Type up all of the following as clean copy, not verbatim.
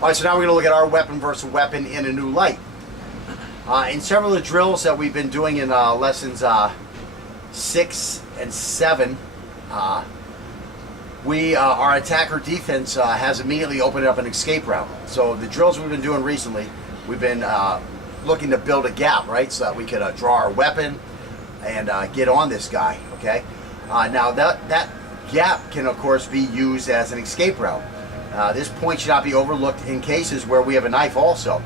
All right, so now we're going to look at our weapon versus weapon in a new light. In several of the drills that we've been doing in lessons 6 and 7, our attacker defense has immediately opened up an escape route. So the drills we've been doing recently, we've been looking to build a gap, right, so that we could draw our weapon and get on this guy, okay? Now that gap can of course be used as an escape route. This point should not be overlooked in cases where we have a knife also.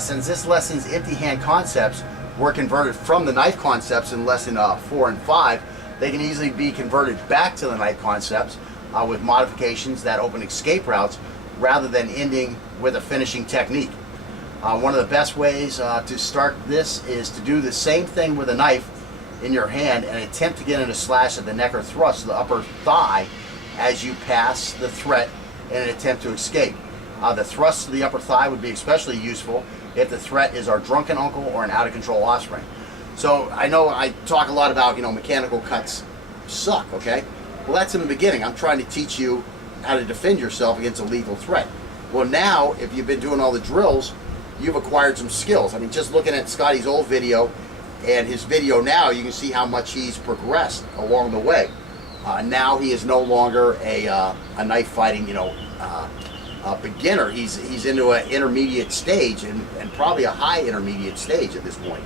Since this lesson's empty hand concepts were converted from the knife concepts in lesson 4 and 5, they can easily be converted back to the knife concepts with modifications that open escape routes rather than ending with a finishing technique. One of the best ways to start this is to do the same thing with a knife in your hand and attempt to get in a slash at the neck or thrust of the upper thigh as you pass the threat in an attempt to escape. The thrust to the upper thigh would be especially useful if the threat is our drunken uncle or an out-of-control offspring. So I know I talk a lot about, mechanical cuts suck, okay? Well, that's in the beginning. I'm trying to teach you how to defend yourself against a lethal threat. Well, now, if you've been doing all the drills, you've acquired some skills. I mean, just looking at Scotty's old video and his video now, you can see how much he's progressed along the way. Now he is no longer a knife fighting, beginner. He's into an intermediate stage and probably a high intermediate stage at this point.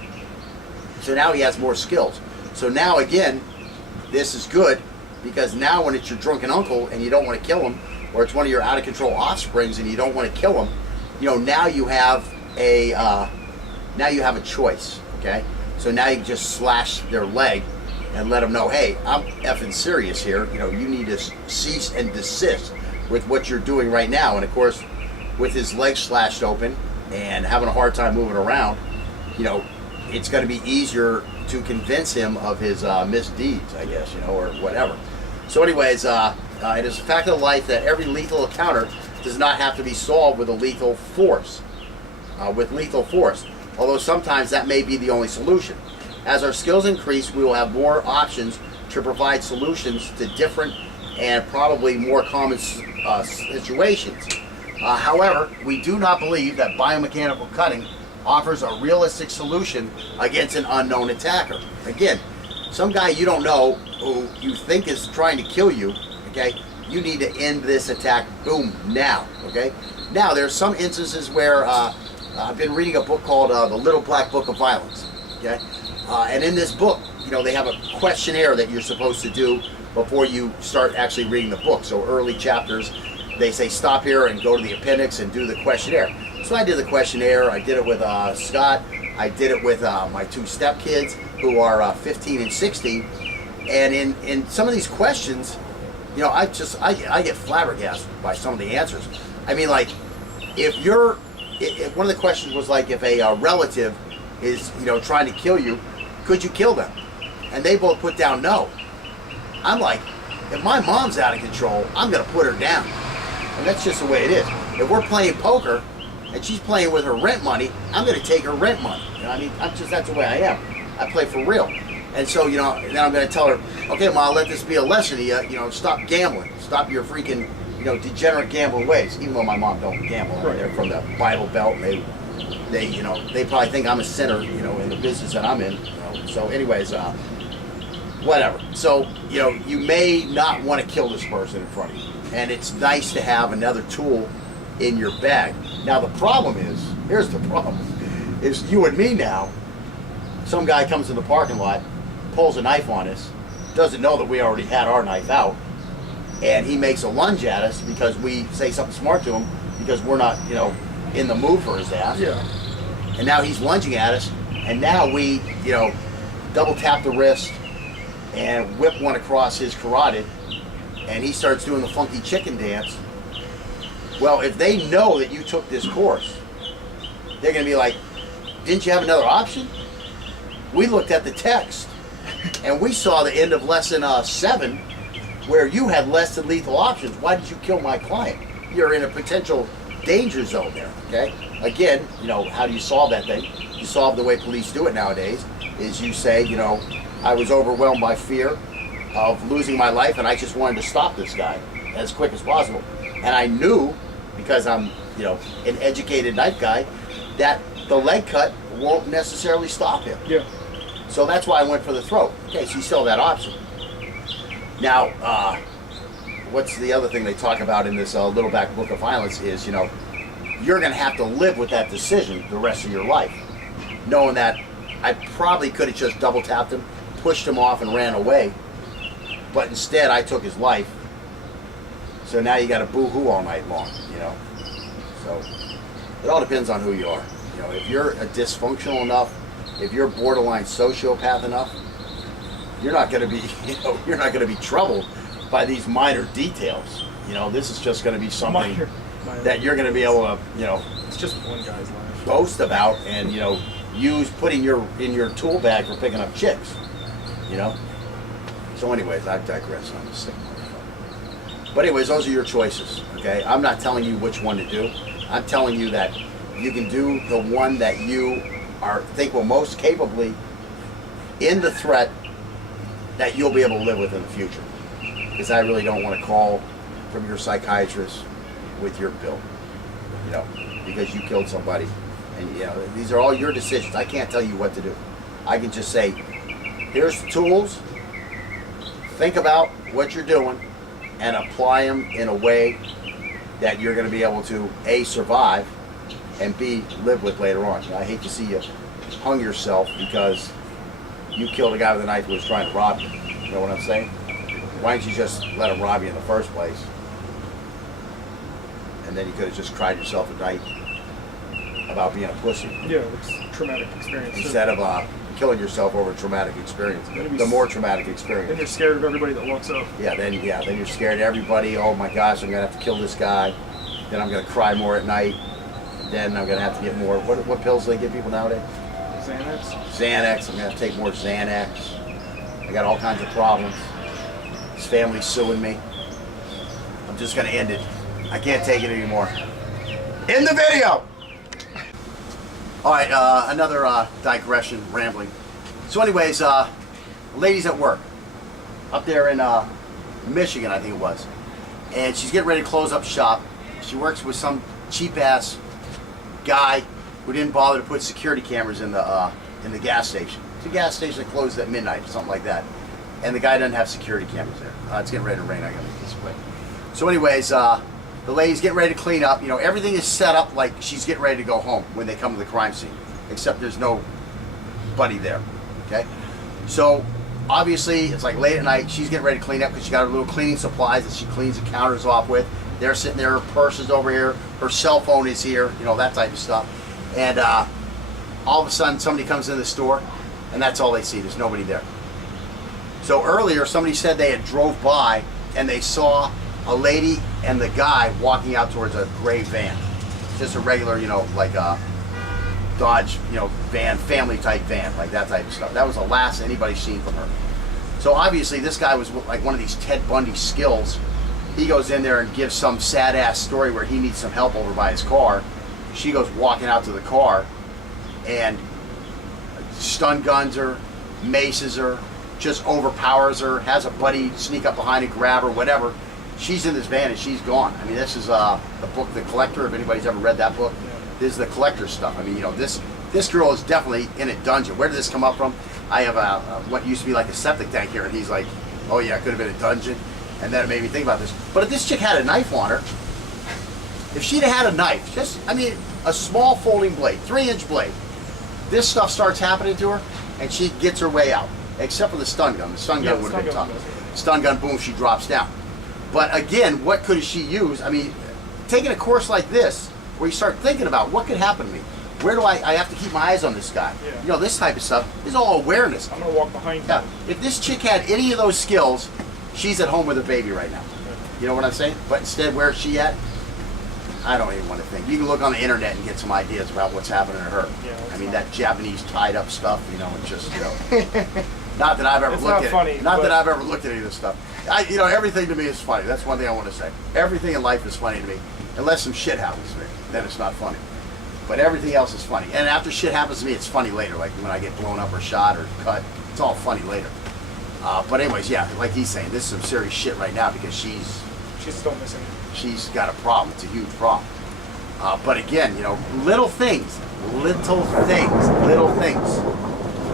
So now he has more skills. So now again, this is good because now when it's your drunken uncle and you don't want to kill him, or it's one of your out of control offsprings and you don't want to kill him, now you have a choice. Okay, so now you can just slash their leg and let them know, hey, I'm effing serious here. You need to cease and desist with what you're doing right now. And of course, with his legs slashed open and having a hard time moving around, it's going to be easier to convince him of his misdeeds, I guess, or whatever. So anyways, it is a fact of life that every lethal encounter does not have to be solved with a lethal force. Although sometimes that may be the only solution. As our skills increase, we will have more options to provide solutions to different and probably more common situations. However, we do not believe that biomechanical cutting offers a realistic solution against an unknown attacker. Again, some guy you don't know who you think is trying to kill you, okay, you need to end this attack, boom, now, okay? Now, there's some instances where I've been reading a book called The Little Black Book of Violence, okay? And in this book, they have a questionnaire that you're supposed to do before you start actually reading the book. So early chapters, they say stop here and go to the appendix and do the questionnaire. So I did the questionnaire. I did it with Scott. I did it with my 2 stepkids who are 15 and 16. And in some of these questions, I get flabbergasted by some of the answers. I mean, like, if one of the questions was like, if a relative is trying to kill you, could you kill them? And they both put down no. I'm like, if my mom's out of control, I'm gonna put her down. And that's just the way it is. If we're playing poker and she's playing with her rent money, I'm gonna take her rent money. I mean, that's the way I am. I play for real. And so, then I'm gonna tell her, okay, Ma, let this be a lesson to you, stop gambling. Stop your freaking, degenerate gambling ways. Even though my mom don't gamble. Right. They're from the Bible Belt, and they probably think I'm a sinner, in the business that I'm in. So anyways, whatever. So, you may not want to kill this person in front of you. And it's nice to have another tool in your bag. Now the problem here's the problem, is you and me now, some guy comes in the parking lot, pulls a knife on us, doesn't know that we already had our knife out, and he makes a lunge at us because we say something smart to him because we're not, in the mood for his ass. Yeah. And now he's lunging at us, and now we, double tap the wrist and whip one across his carotid, and he starts doing the funky chicken dance. Well, if they know that you took this course, they're going to be like, didn't you have another option? We looked at the text, and we saw the end of lesson 7, where you had less than lethal options. Why did you kill my client? You're in a potential danger zone there, okay? Again, how do you solve that thing? You solve the way police do it nowadays, is you say, I was overwhelmed by fear of losing my life, and I just wanted to stop this guy as quick as possible. And I knew because I'm, you know, an educated knife guy, that the leg cut won't necessarily stop him. Yeah. So that's why I went for the throat. Okay, so you still have that option. Now, what's the other thing they talk about in this Little Black Book of Violence is, you know, you're going to have to live with that decision the rest of your life, knowing that I probably could have just double tapped him, pushed him off, and ran away, but instead I took his life. So now you got to boo-hoo all night long, you know. So it all depends on who you are. You know, if you're a dysfunctional enough, if you're borderline sociopath enough, you're not going to be, you know, you're not going to be troubled by these minor details. You know, this is just going to be something that you're going to be able to, you know, it's just one guy's life, boast about, and, you know, putting in your tool bag for picking up chicks. You know. So, anyways, I digress on this sick motherfucker. But anyways, those are your choices. Okay, I'm not telling you which one to do. I'm telling you that you can do the one that you think will most capably in the threat that you'll be able to live with in the future. Because I really don't want to call from your psychiatrist with your bill, you know, because you killed somebody, and you know these are all your decisions. I can't tell you what to do. I can just say, here's the tools. Think about what you're doing and apply them in a way that you're going to be able to A, survive, and B, live with later on. I hate to see you hung yourself because you killed a guy with a knife who was trying to rob you. You know what I'm saying? Why didn't you just let him rob you in the first place? And then you could have just cried yourself a night about being a pussy. Yeah, it's a traumatic experience. Instead of killing yourself over a traumatic experience. The more traumatic experience. Then you're scared of everybody that walks up. Then you're scared of everybody. Oh my gosh, I'm going to have to kill this guy. Then I'm going to cry more at night. Then I'm going to have to get more. What pills do they give people nowadays? Xanax. I'm going to have to take more Xanax. I got all kinds of problems. His family's suing me. I'm just going to end it. I can't take it anymore. In the video! Alright, another digression, rambling. So anyways, ladies at work. Up there in Michigan, I think it was. And she's getting ready to close up shop. She works with some cheap-ass guy who didn't bother to put security cameras in the gas station. It's a gas station that closed at midnight, something like that. And the guy doesn't have security cameras there. It's getting ready to rain. I gotta make this quick. So anyways, the lady's getting ready to clean up. You know, everything is set up like she's getting ready to go home when they come to the crime scene, except there's nobody there. Okay, so obviously it's like late at night. She's getting ready to clean up because she got her little cleaning supplies that she cleans the counters off with. They're sitting there. Her purse is over here. Her cell phone is here. You know, that type of stuff. And all of a sudden, somebody comes in the store, and that's all they see. There's nobody there. So earlier, somebody said they had drove by and they saw a lady and the guy walking out towards a gray van. Just a regular, you know, like a Dodge, you know, van, family type van, like that type of stuff. That was the last anybody's seen from her. So obviously this guy was like one of these Ted Bundy skills. He goes in there and gives some sad ass story where he needs some help over by his car. She goes walking out to the car and stun guns her, maces her, just overpowers her, has a buddy sneak up behind and grab her, whatever. She's in this van and she's gone. I mean, this is the book, The Collector. If anybody's ever read that book, this is the Collector stuff. I mean, you know, this girl is definitely in a dungeon. Where did this come up from? I have what used to be like a septic tank here, and he's like, oh yeah, it could have been a dungeon. And then it made me think about this. But if this chick had a knife on her, if she'd have had a knife, just, I mean, a small folding blade, 3-inch blade, this stuff starts happening to her, and she gets her way out. Except for the stun gun. The stun gun would have been tough. Stun gun, boom, she drops down. But again, what could she use? I mean, taking a course like this, where you start thinking about what could happen to me. Where do I have to keep my eyes on this guy? Yeah. You know, this type of stuff is all awareness. I'm going to walk behind you. If this chick had any of those skills, she's at home with her baby right now. You know what I'm saying? But instead, where's she at? I don't even want to think. You can look on the internet and get some ideas about what's happening to her. Yeah, I mean, that Japanese tied up stuff, you know, it's just, you know. Not that I've ever looked at it. Not that I've ever looked at any of this stuff. You know, everything to me is funny. That's one thing I want to say. Everything in life is funny to me. Unless some shit happens to me. Then it's not funny. But everything else is funny. And after shit happens to me, it's funny later. Like when I get blown up or shot or cut. It's all funny later. But anyways, yeah, like he's saying, this is some serious shit right now because she's still missing. she's got a problem. It's a huge problem. But again, you know, little things.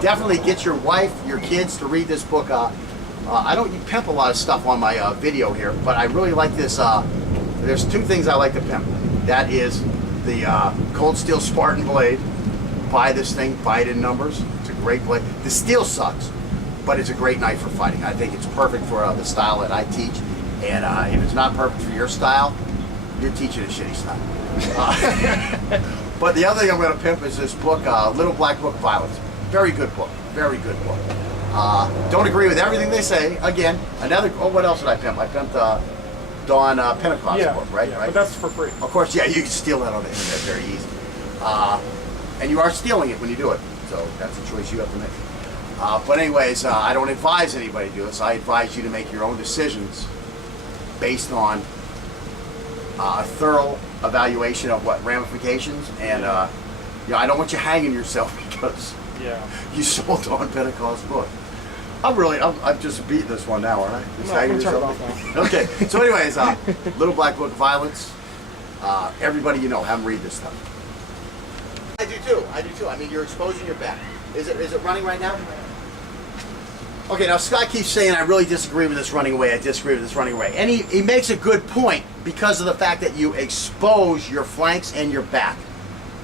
Definitely get your wife, your kids to read this book. I don't pimp a lot of stuff on my video here, but I really like this. There's two things I like to pimp. That is the Cold Steel Spartan blade. Buy this thing, buy it in numbers. It's a great blade. The steel sucks, but it's a great knife for fighting. I think it's perfect for the style that I teach. And if it's not perfect for your style, you're teaching a shitty style. But the other thing I'm going to pimp is this book, Little Black Book Violence. Very good book. Very good book. Don't agree with everything they say. Again, what else did I pimp? I pimped Dawn Pentecost's book, right? Yeah, but that's for free. Of course, yeah, you can steal that on the internet very easy. And you are stealing it when you do it. So that's a choice you have to make. But anyways, I don't advise anybody to do this. I advise you to make your own decisions based on a thorough evaluation of what ramifications, and you know, I don't want you hanging yourself because you sold on Pentecost book. I'm just beating this one now, aren't I? Just hanging yourself. Okay. So anyways, Little Black Book Violence. Everybody you know, have them read this stuff. I do too. I mean, you're exposing your back. Is it running right now? Okay, now Scott keeps saying I really disagree with this running away. And he makes a good point because of the fact that you expose your flanks and your back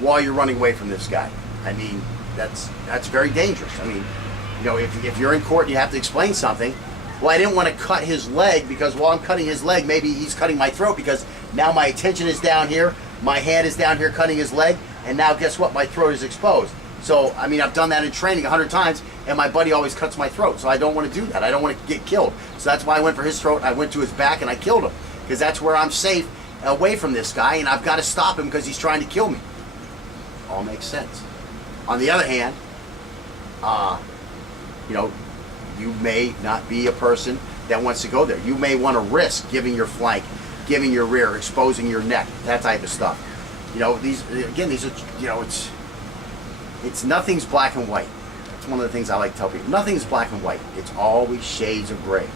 while you're running away from this guy. I mean, that's very dangerous. I mean, you know, if you're in court and you have to explain something, well, I didn't want to cut his leg because while I'm cutting his leg, maybe he's cutting my throat because now my attention is down here, my hand is down here cutting his leg, and now guess what? My throat is exposed. So, I mean, I've done that in training 100 times, and my buddy always cuts my throat. So I don't want to do that. I don't want to get killed. So that's why I went for his throat. I went to his back, and I killed him. Because that's where I'm safe, away from this guy, and I've got to stop him because he's trying to kill me. All makes sense. On the other hand, you know, you may not be a person that wants to go there. You may want to risk giving your flank, giving your rear, exposing your neck, that type of stuff. You know, these are, you know, it's nothing's black and white. That's one of the things I like to tell people. Nothing's black and white. It's always shades of gray.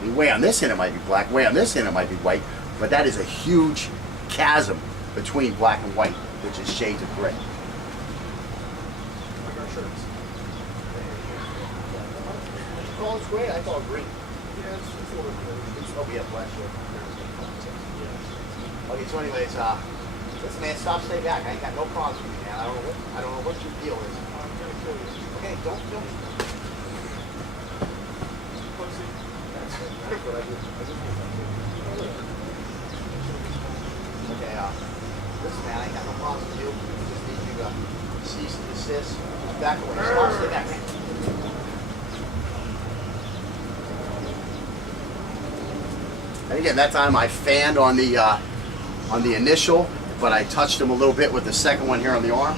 I mean, way on this end it might be black, way on this end it might be white, but that is a huge chasm between black and white, which is shades of gray. Like our shirts. You call it gray? I call it green. Yeah, it's a little bit. Oh, we have black shirt. Okay, so anyways, listen, man, stop, stay back. I ain't got no problems with you, man. I don't know what your deal is. I'm gonna kill you. Okay, don't kill me. Pussy. That's what I do. Okay, listen, man, I ain't got no problems with you. I just need you to cease and desist. Back away. Stop, stay back, man. And again, that time I fanned on the initial, but I touched him a little bit with the second one here on the arm.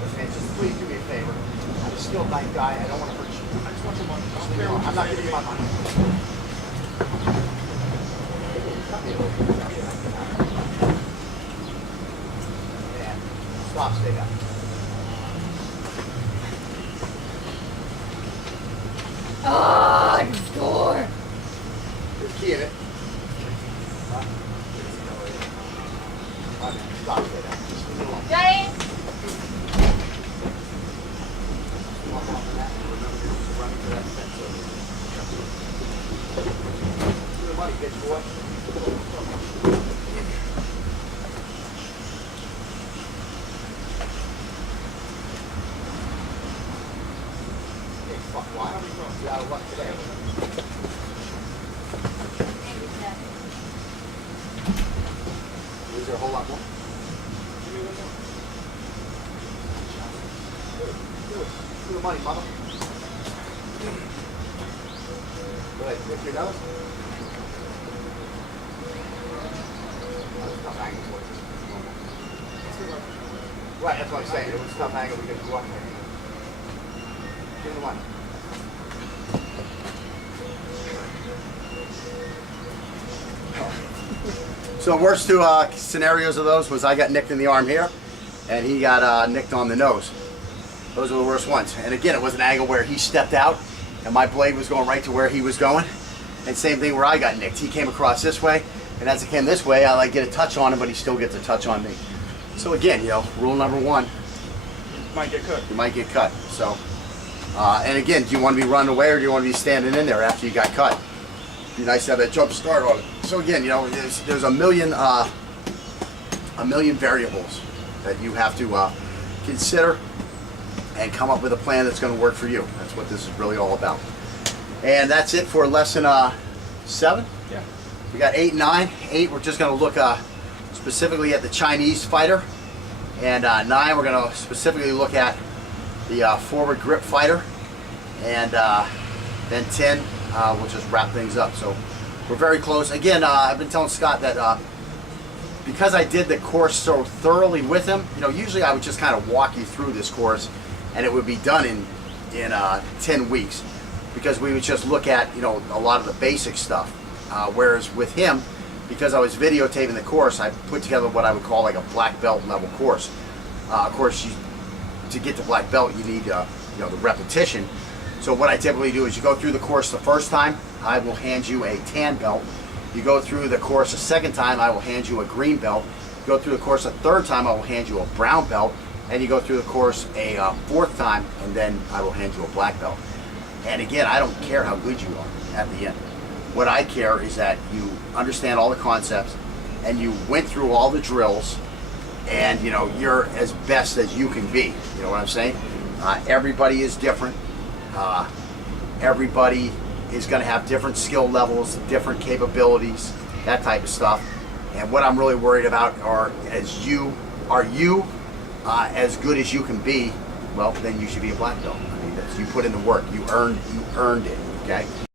Listen, just please do me a favor. I'm a skilled knife guy. I don't want to hurt you. I just want your money. Just leave me alone. I'm not giving you my money. Yeah. Stop, stay back. Door. There's a key in it. Stop, stay back. Just leave me alone. Johnny. Walk off of that and remember you're running for that fence over there. Give me the money, bitch boy. Hey, fuck, why don't we go out of luck today? Is there a whole lot more? Give me one more. Give me the money, mother. Go ahead, lift your nose. That's tough angle for you. Right, that's what I'm saying. It was a tough angle because you walked there. Give me the money. So the worst two scenarios of those was I got nicked in the arm here, and he got nicked on the nose. Those are the worst ones. And again, it was an angle where he stepped out, and my blade was going right to where he was going. And same thing where I got nicked. He came across this way, and as I came this way, I like get a touch on him, but he still gets a touch on me. So again, rule number one, Might get cut. you might get cut. So, and again, do you want to be running away or do you want to be standing in there after you got cut? Be nice to have that jump start on it. So again, there's a million variables that you have to consider and come up with a plan that's going to work for you. That's what this is really all about. And that's it for lesson 7. Yeah. We got 8 and 9. 8, we're just going to look specifically at the Chinese fighter. And 9, we're going to specifically look at the forward grip fighter. And then 10, we'll just wrap things up. So we're very close. Again, I've been telling Scott that because I did the course so thoroughly with him, usually I would just kind of walk you through this course and it would be done in 10 weeks. Because we would just look at, a lot of the basic stuff. Whereas with him, because I was videotaping the course, I put together what I would call like a black belt level course. Of course, to get to black belt, you need, the repetition. So what I typically do is you go through the course the first time, I will hand you a tan belt. You go through the course a second time, I will hand you a green belt. You go through the course a third time, I will hand you a brown belt. And you go through the course a fourth time, and then I will hand you a black belt. And again, I don't care how good you are at the end. What I care is that you understand all the concepts and you went through all the drills and you're as best as you can be. You know what I'm saying? Everybody is different. Everybody is going to have different skill levels, different capabilities, that type of stuff. And what I'm really worried about are you as good as you can be? Well, then you should be a black belt. I mean, you put in the work. You earned it. Okay.